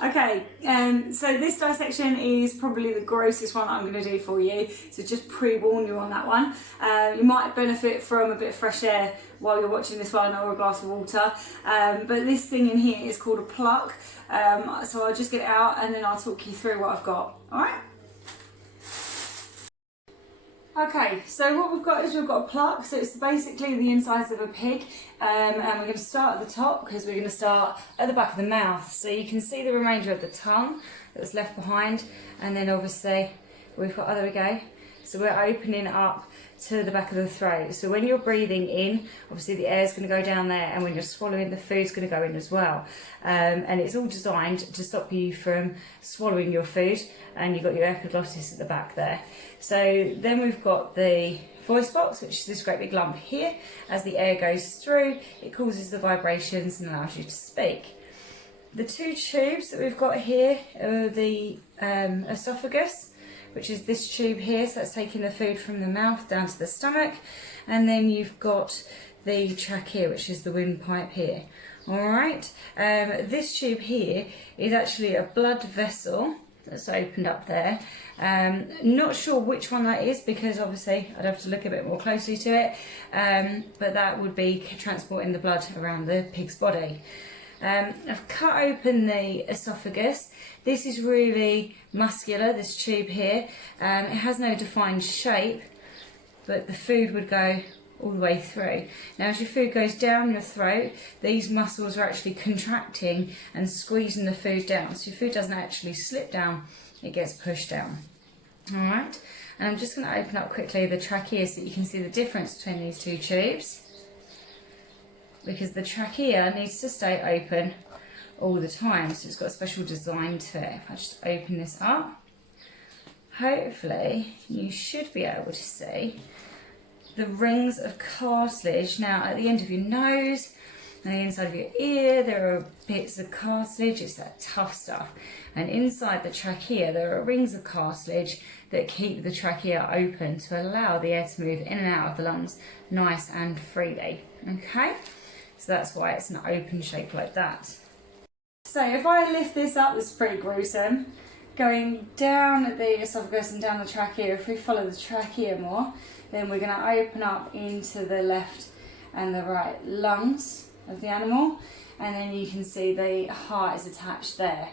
Okay, so this dissection is probably the grossest one I'm going to do for you, so just pre-warn you on that one. You might benefit from a bit of fresh air while you're watching this one, or a glass of water, but this thing in here is called a pluck, so I'll just get it out and then I'll talk you through what I've got, alright? Okay, so what we've got is we've got a pluck, so it's basically the insides of a pig, and we're going to start at the top because we're going to start at the back of the mouth. So you can see the remainder of the tongue that's left behind, and then obviously we've got, oh there we go, so we're opening up to the back of the throat. So when you're breathing in, obviously the air's going to go down there, and when you're swallowing, the food's going to go in as well. And it's all designed to stop you from swallowing your food, and you've got your epiglottis at the back there. So then we've got the voice box, which is this great big lump here. As the air goes through, it causes the vibrations and allows you to speak. The two tubes that we've got here are the esophagus, which is this tube here, so that's taking the food from the mouth down to the stomach, and then you've got the trachea, which is the windpipe here. Alright, this tube here is actually a blood vessel that's opened up there. Not sure which one that is, because obviously I'd have to look a bit more closely to it, but that would be transporting the blood around the pig's body. I've cut open the esophagus. This is really muscular, this tube here. It has no defined shape, but the food would go all the way through. Now as your food goes down your throat, these muscles are actually contracting and squeezing the food down. So your food doesn't actually slip down, it gets pushed down. Alright, and I'm just going to open up quickly the trachea so that you can see the difference between these two tubes, because the trachea needs to stay open all the time, so it's got a special design to it. If I just open this up, hopefully you should be able to see the rings of cartilage. Now at the end of your nose and the inside of your ear there are bits of cartilage, it's that tough stuff, and inside the trachea there are rings of cartilage that keep the trachea open to allow the air to move in and out of the lungs nice and freely. Okay, so that's why it's an open shape like that. So if I lift this up, it's pretty gruesome. Going down the esophagus and down the trachea, if we follow the trachea more, then we're going to open up into the left and the right lungs of the animal, and then you can see the heart is attached there.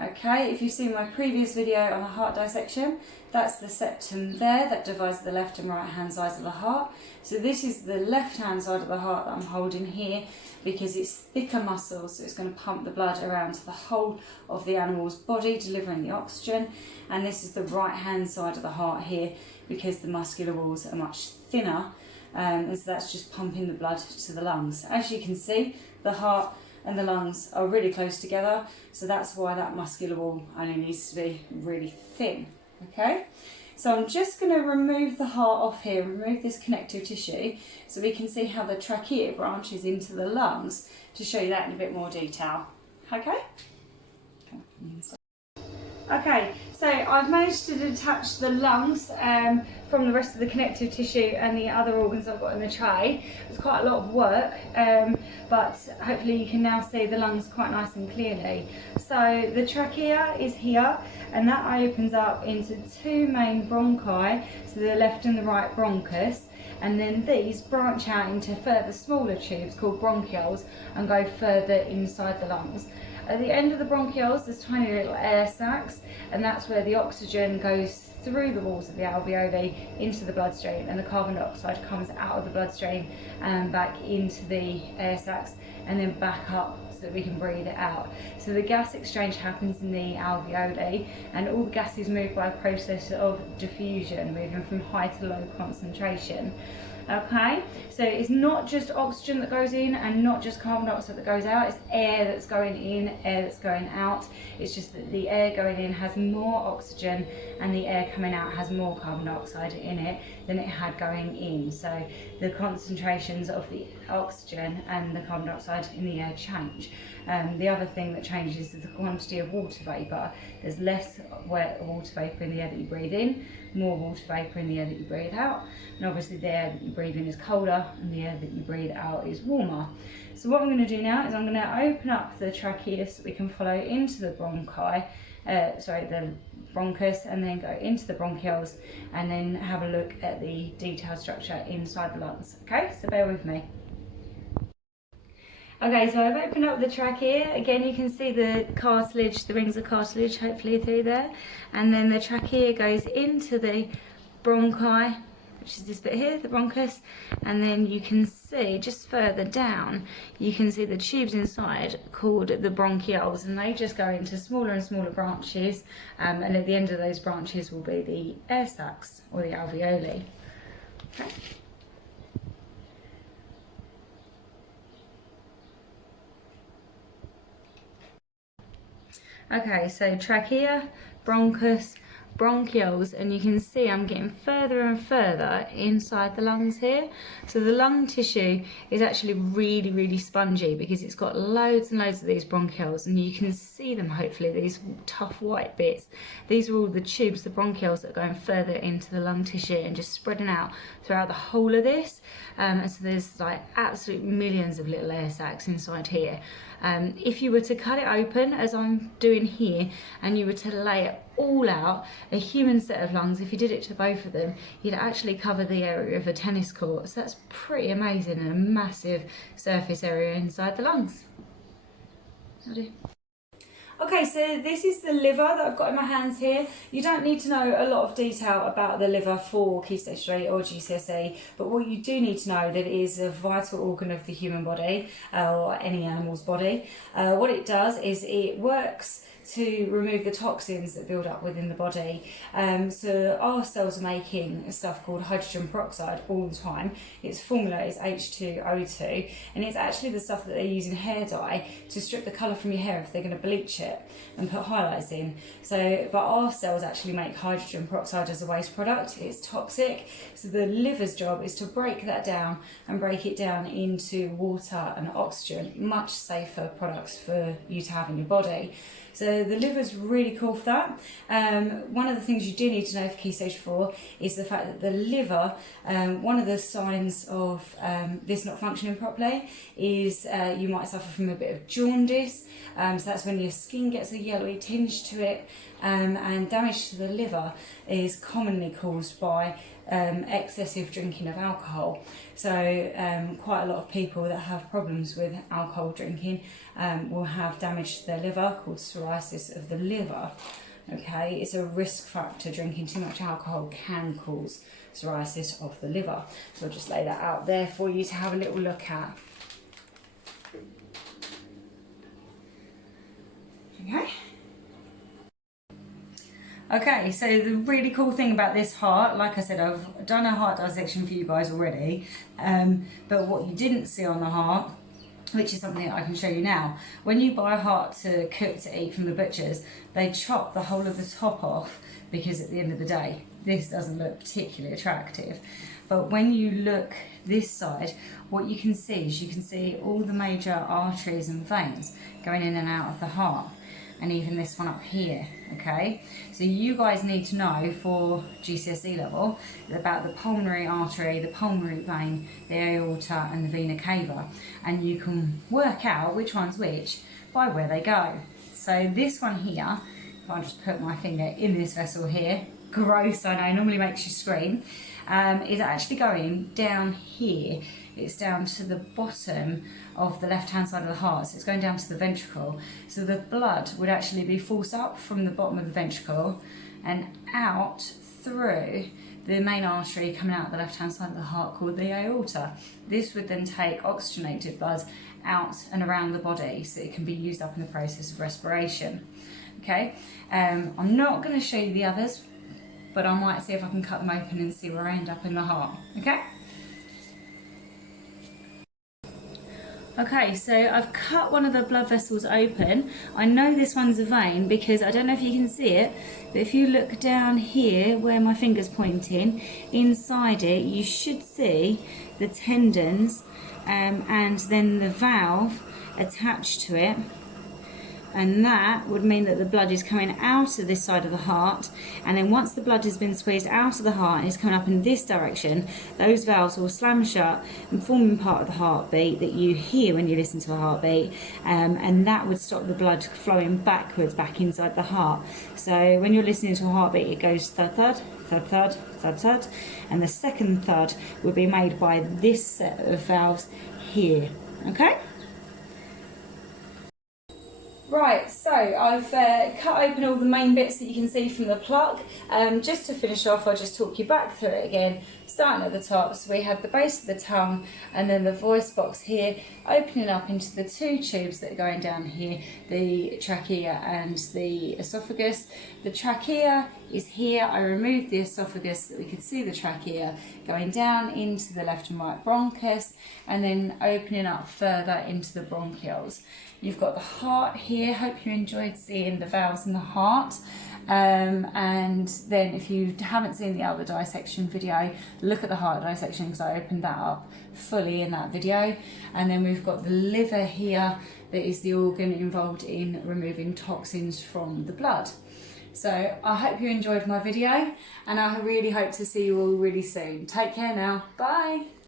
Okay, if you've seen my previous video on a heart dissection, that's the septum there that divides the left and right hand sides of the heart. So this is the left hand side of the heart that I'm holding here, because it's thicker muscle, so it's going to pump the blood around to the whole of the animal's body, delivering the oxygen. And this is the right hand side of the heart here, because the muscular walls are much thinner, and so that's just pumping the blood to the lungs. As you can see, the heart and the lungs are really close together, so that's why that muscular wall only needs to be really thin. Okay, so I'm just going to remove the heart off here, remove this connective tissue, so we can see how the trachea branches into the lungs, to show you that in a bit more detail. Okay? Okay, so I've managed to detach the lungs from the rest of the connective tissue and the other organs I've got in the tray. It's quite a lot of work, but hopefully you can now see the lungs quite nice and clearly. So the trachea is here, and that opens up into two main bronchi, so the left and the right bronchus, and then these branch out into further smaller tubes called bronchioles and go further inside the lungs. At the end of the bronchioles there's tiny little air sacs, and that's where the oxygen goes through the walls of the alveoli into the bloodstream, and the carbon dioxide comes out of the bloodstream and back into the air sacs and then back up so that we can breathe it out. So the gas exchange happens in the alveoli, and all the gases move by a process of diffusion, moving from high to low concentration. Okay, so it's not just oxygen that goes in and not just carbon dioxide that goes out, it's air that's going in, air that's going out. It's just that the air going in has more oxygen and the air coming out has more carbon dioxide in it than it had going in. So the concentrations of the oxygen and the carbon dioxide in the air change. The other thing that changes is the quantity of water vapour. There's less water vapour in the air that you breathe in, more water vapour in the air that you breathe out, and obviously the air that you breathe breathe in is colder and the air that you breathe out is warmer. So what I'm going to do now is I'm going to open up the trachea so we can follow into the the bronchus, and then go into the bronchioles, and then have a look at the detailed structure inside the lungs. Okay, so bear with me. Okay, so I've opened up the trachea. Again, you can see the cartilage, the rings of cartilage hopefully through there. And then the trachea goes into the bronchi, which is this bit here, the bronchus. And then you can see just further down, you can see the tubes inside called the bronchioles, and they just go into smaller and smaller branches. And at the end of those branches will be the air sacs, or the alveoli. Okay. Okay, so trachea, bronchus, bronchioles, and you can see I'm getting further and further inside the lungs here. So the lung tissue is actually really, really spongy because it's got loads and loads of these bronchioles, and you can see them hopefully, these tough white bits. These are all the tubes, the bronchioles, that are going further into the lung tissue and just spreading out throughout the whole of this. And so there's like absolute millions of little air sacs inside here. If you were to cut it open, as I'm doing here, and you were to lay it all out, a human set of lungs, if you did it to both of them, you'd actually cover the area of a tennis court. So that's pretty amazing, and a massive surface area inside the lungs. Okay, so this is the liver that I've got in my hands here. You don't need to know a lot of detail about the liver for Key Stage 3 or GCSE, but what you do need to know that it is a vital organ of the human body, or any animal's body. What it does is it works to remove the toxins that build up within the body. So our cells are making stuff called hydrogen peroxide all the time. Its formula is H2O2, and it's actually the stuff that they use in hair dye to strip the colour from your hair if they're going to bleach it and put highlights in. So, but our cells actually make hydrogen peroxide as a waste product. It's toxic, so the liver's job is to break that down and break it down into water and oxygen, much safer products for you to have in your body. So the liver's really cool for that. One of the things you do need to know for Key Stage 4 is the fact that the liver, one of the signs of this not functioning properly is you might suffer from a bit of jaundice. So that's when your skin gets a yellowy tinge to it, and damage to the liver is commonly caused by excessive drinking of alcohol. So quite a lot of people that have problems with alcohol drinking will have damage to their liver called cirrhosis of the liver. Okay, it's a risk factor. Drinking too much alcohol can cause cirrhosis of the liver. So I'll just lay that out there for you to have a little look at. Okay. Okay, so the really cool thing about this heart, like I said, I've done a heart dissection for you guys already, but what you didn't see on the heart, which is something that I can show you now, when you buy a heart to cook to eat from the butchers, they chop the whole of the top off, because at the end of the day, this doesn't look particularly attractive. But when you look this side, what you can see is you can see all the major arteries and veins going in and out of the heart, and even this one up here. Okay, so you guys need to know for GCSE level about the pulmonary artery, the pulmonary vein, the aorta and the vena cava, and you can work out which one's which by where they go. So this one here, if I just put my finger in this vessel here, gross, I know, normally makes you scream, is actually going down here. It's down to the bottom of the left-hand side of the heart, so it's going down to the ventricle. So the blood would actually be forced up from the bottom of the ventricle and out through the main artery coming out the left-hand side of the heart called the aorta. This would then take oxygenated blood out and around the body so it can be used up in the process of respiration. Okay, I'm not going to show you the others, but I might see if I can cut them open and see where I end up in the heart. Okay? Okay, so I've cut one of the blood vessels open. I know this one's a vein because I don't know if you can see it, but if you look down here where my finger's pointing, inside it you should see the tendons and then the valve attached to it. and that would mean that the blood is coming out of this side of the heart, and then once the blood has been squeezed out of the heart and is coming up in this direction, those valves will slam shut and forming part of the heartbeat that you hear when you listen to a heartbeat, and that would stop the blood flowing backwards back inside the heart. So when you're listening to a heartbeat, it goes thud thud, thud thud, thud thud, and the second thud would be made by this set of valves here. Okay? Right, so I've cut open all the main bits that you can see from the plug. Just to finish off, I'll just talk you back through it again, starting at the top. So we have the base of the tongue and then the voice box here, opening up into the two tubes that are going down here, the trachea and the esophagus. The trachea is here. I removed the esophagus so that we could see the trachea going down into the left and right bronchus and then opening up further into the bronchioles. You've got the heart here. Hope you enjoyed seeing the valves in the heart. And then if you haven't seen the other dissection video, look at the heart dissection because I opened that up fully in that video. And then we've got the liver here, that is the organ involved in removing toxins from the blood. So I hope you enjoyed my video, and I really hope to see you all really soon. Take care now. Bye.